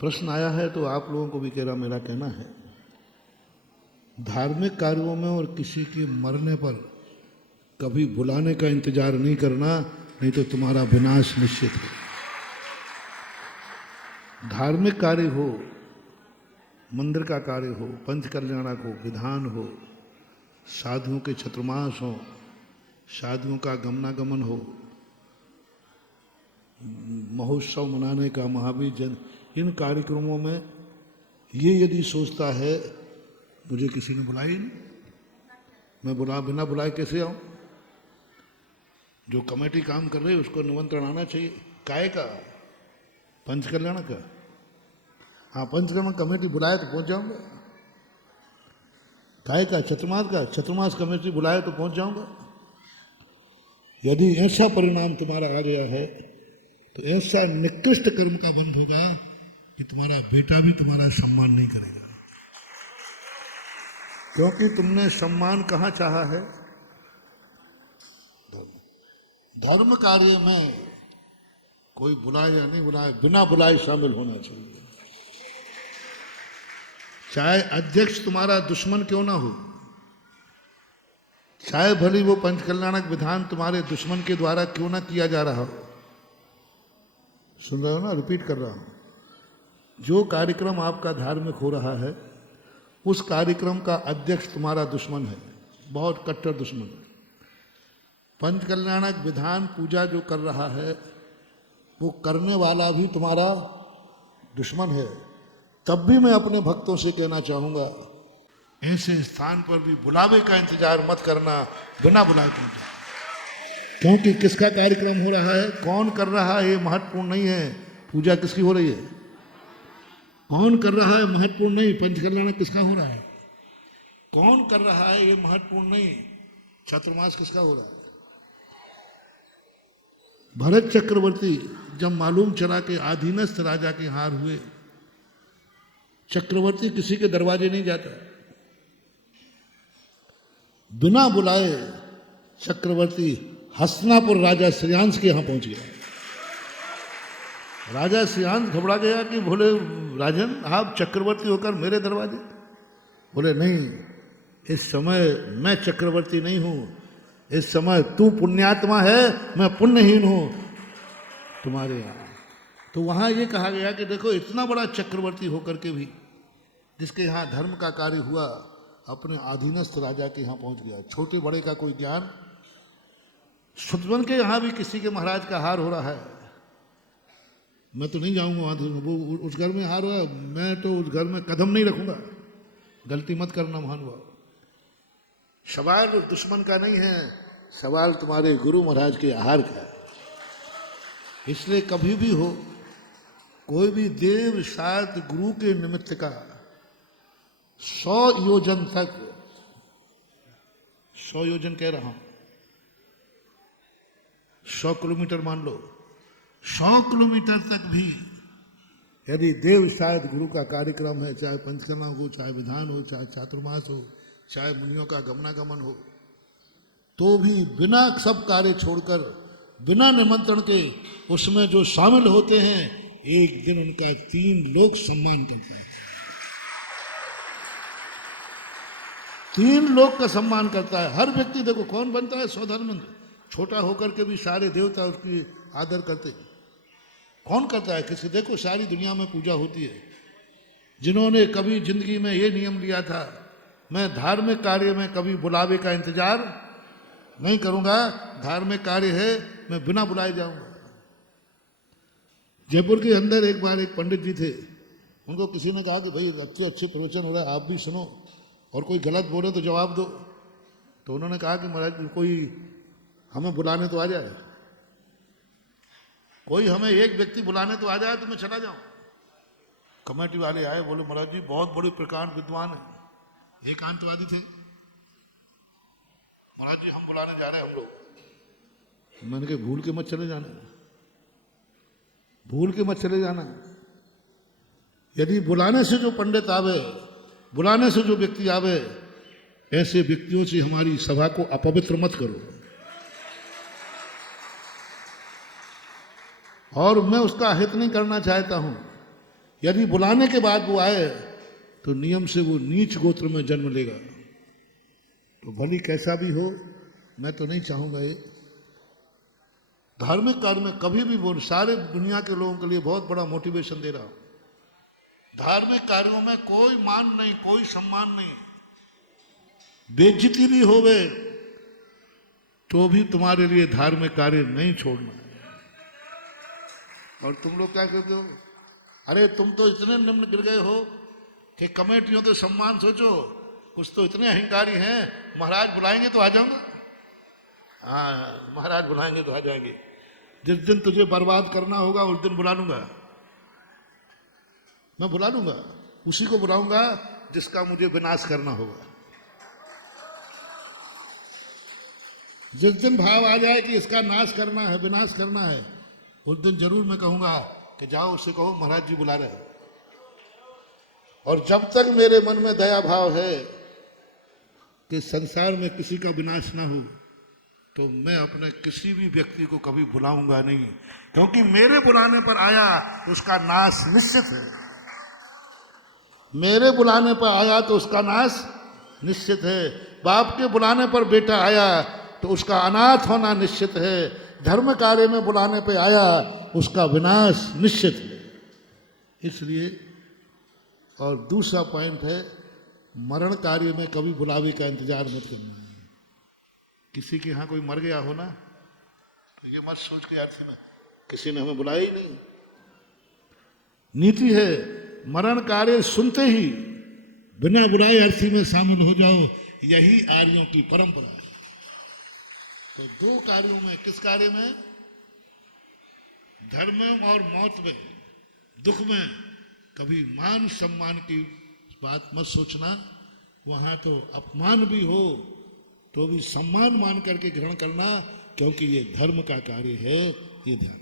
प्रश्न आया है तो आप लोगों को भी मेरा कहना है, धार्मिक कार्यों में और किसी के मरने पर कभी बुलाने का इंतजार नहीं करना, नहीं तो तुम्हारा विनाश निश्चित है। धार्मिक कार्य हो, मंदिर का कार्य हो, पंच कल्याणक हो, विधान हो, साधुओं के चतुर्मास हो, शादियों का गमनागमन हो, महोत्सव मनाने का, महावीर जन, इन कार्यक्रमों में ये यदि सोचता है मुझे किसी ने बुलाई नहीं, मैं बिना बुलाए कैसे आऊं? जो कमेटी काम कर रही है उसको निमंत्रण आना चाहिए। काय का? पंचकल्याण का? हाँ, पंचकल्याण कमेटी बुलाए तो पहुंच जाऊंगा। काय का? चतुर्मास का? चतुर्मास कमेटी बुलाए तो पहुंच जाऊंगा। यदि ऐसा परिणाम तुम्हारा आ गया है तो ऐसा निकृष्ट कर्म का बंध होगा कि तुम्हारा बेटा भी तुम्हारा सम्मान नहीं करेगा, क्योंकि तुमने सम्मान कहाँ चाहा है? धर्म कार्य में कोई बुलाए या नहीं बुलाए, बिना बुलाए शामिल होना चाहिए। चाहे अध्यक्ष तुम्हारा दुश्मन क्यों ना हो, चाहे भली वो पंचकल्याणक विधान तुम्हारे दुश्मन के द्वारा क्यों ना किया जा रहा हो। सुन रहे हो ना? रिपीट कर रहा हूं। जो कार्यक्रम आपका धार्मिक हो रहा है उस कार्यक्रम का अध्यक्ष तुम्हारा दुश्मन है, बहुत कट्टर दुश्मन है। पंचकल्याणक विधान पूजा जो कर रहा है वो करने वाला भी तुम्हारा दुश्मन है। तब भी मैं अपने भक्तों से कहना चाहूंगा, ऐसे स्थान पर भी बुलावे का इंतजार मत करना, बिना बुलाए पहुंचो। क्योंकि किसका कार्यक्रम हो रहा है, कौन कर रहा है, ये महत्वपूर्ण नहीं है। पूजा किसकी हो रही है, कौन कर रहा है, महत्वपूर्ण नहीं। पंचकल्याण किसका हो रहा है, कौन कर रहा है, ये महत्वपूर्ण नहीं। चतुर्मास किसका हो रहा है? भरत चक्रवर्ती जब मालूम चला कि अधीनस्थ राजा के हार हुए, चक्रवर्ती किसी के दरवाजे नहीं जाता, बिना बुलाए चक्रवर्ती हस्तिनापुर राजा श्रेयांश के यहां पहुंच गया। राजा श्रेयांश घबरा गया कि बोले राजन, आप चक्रवर्ती होकर मेरे दरवाजे? बोले नहीं, इस समय मैं चक्रवर्ती नहीं हूं, इस समय तू पुण्यात्मा है, मैं पुण्यहीन हूं तुम्हारे यहां। तो वहां ये कहा गया कि देखो, इतना बड़ा चक्रवर्ती होकर के भी जिसके यहां धर्म का कार्य हुआ, अपने अधीनस्थ राजा के यहां पहुंच गया। छोटे बड़े का कोई ज्ञान? सुतवन के यहां भी किसी के महाराज का हार हो रहा है, मैं तो नहीं जाऊंगा वहां, वो उस घर में हार हुआ, मैं तो उस घर में कदम नहीं रखूंगा। गलती मत करना महानुभाव। सवाल उस दुश्मन का नहीं है, सवाल तुम्हारे गुरु महाराज के आहार का है। इसलिए कभी भी हो, कोई भी देव शायद गुरु के निमित्त का 100 योजन तक, 100 योजन कह रहा हूं, 100 किलोमीटर मान लो, 100 किलोमीटर तक भी यदि देव शायद गुरु का कार्यक्रम है, चाहे पंचकर्मा हो, चाहे विधान हो, चाहे चातुर्मास हो, चाहे मुनियों का गमनागमन हो, तो भी बिना सब कार्य छोड़कर, बिना निमंत्रण के उसमें जो शामिल होते हैं, एक दिन उनका 3 लोग सम्मान करते हैं। 3 लोग का सम्मान करता है हर व्यक्ति। देखो कौन बनता है स्वधर्मेंद्र, छोटा होकर के भी सारे देवता उसकी आदर करते हैं। कौन करता है? किसी, देखो सारी दुनिया में पूजा होती है। जिन्होंने कभी जिंदगी में ये नियम लिया था, मैं धार्मिक कार्य में कभी बुलावे का इंतजार नहीं करूंगा, धार्मिक कार्य है मैं बिना बुलाए जाऊंगा। जयपुर के अंदर एक बार एक पंडित जी थे, उनको किसी ने कहा कि भाई अच्छे अच्छे प्रवचन हो रहा है, आप भी सुनो, और कोई गलत बोले तो जवाब दो। तो उन्होंने कहा कि महाराज कोई हमें बुलाने तो आ जाए, कोई हमें एक व्यक्ति बुलाने तो आ जाए तो मैं चला जाऊं। कमेटी वाले आए, बोले महाराज जी बहुत बड़े प्रकांड विद्वान है, एकांतवादी थे, महाराज जी हम बुलाने जा रहे हैं हम लोग। मैंने कहा भूल के मत चले जाना, भूल के मत चले जाना। यदि बुलाने से जो पंडित आवे, बुलाने से जो व्यक्ति आवे, ऐसे व्यक्तियों से हमारी सभा को अपवित्र मत करो। और मैं उसका हित नहीं करना चाहता हूं, यदि बुलाने के बाद वो आए तो नियम से वो नीच गोत्र में जन्म लेगा। तो भली कैसा भी हो, मैं तो नहीं चाहूंगा ये। धार्मिक कार्य में कभी भी बोल, सारे दुनिया के लोगों के लिए बहुत बड़ा मोटिवेशन दे रहा हूं। धार्मिक कार्यों में कोई मान नहीं, कोई सम्मान नहीं, बेइज्जती भी होवे तो भी तुम्हारे लिए धार्मिक कार्य नहीं छोड़ना है। और तुम लोग क्या कहते हो, अरे तुम तो इतने निम्न गिर गए हो कि कमेटियों तो सम्मान सोचो, कुछ तो इतने अहंकारी हैं, महाराज बुलाएंगे तो आ जाऊंगा। हाँ, महाराज बुलाएंगे तो आ जाएंगे। जिस दिन तुझे बर्बाद करना होगा उस दिन बुला लूंगा, मैं बुला लूंगा, उसी को बुलाऊंगा जिसका मुझे विनाश करना होगा। जिस दिन भाव आ जाए कि इसका नाश करना है, विनाश करना है, उस दिन जरूर मैं कहूंगा कि जाओ उससे कहो महाराज जी बुला रहे हैं। और जब तक मेरे मन में दया भाव है कि संसार में किसी का विनाश ना हो, तो मैं अपने किसी भी व्यक्ति को कभी बुलाऊंगा नहीं, क्योंकि मेरे बुलाने पर आया तो उसका नाश निश्चित है। मेरे बुलाने पर आया तो उसका नाश निश्चित है। बाप के बुलाने पर बेटा आया तो उसका अनाथ होना निश्चित है। धर्म कार्य में बुलाने पर आया उसका विनाश निश्चित है। इसलिए, और दूसरा पॉइंट है, मरण कार्य में कभी बुलावे का इंतजार मत करना है। किसी के यहाँ कोई मर गया हो ना, तो ये मत सोच के यार में किसी ने हमें बुलाया ही नहीं। नीति है, मरण कार्य सुनते ही बिना बुलाए अर्थी में शामिल हो जाओ, यही आर्यों की परंपरा है। तो दो कार्यों में, किस कार्य में, धर्म और मौत में, दुख में कभी मान सम्मान की बात मत सोचना। वहां तो अपमान भी हो तो भी सम्मान मान करके ग्रहण करना, क्योंकि ये धर्म का कार्य है, ये ध्यान।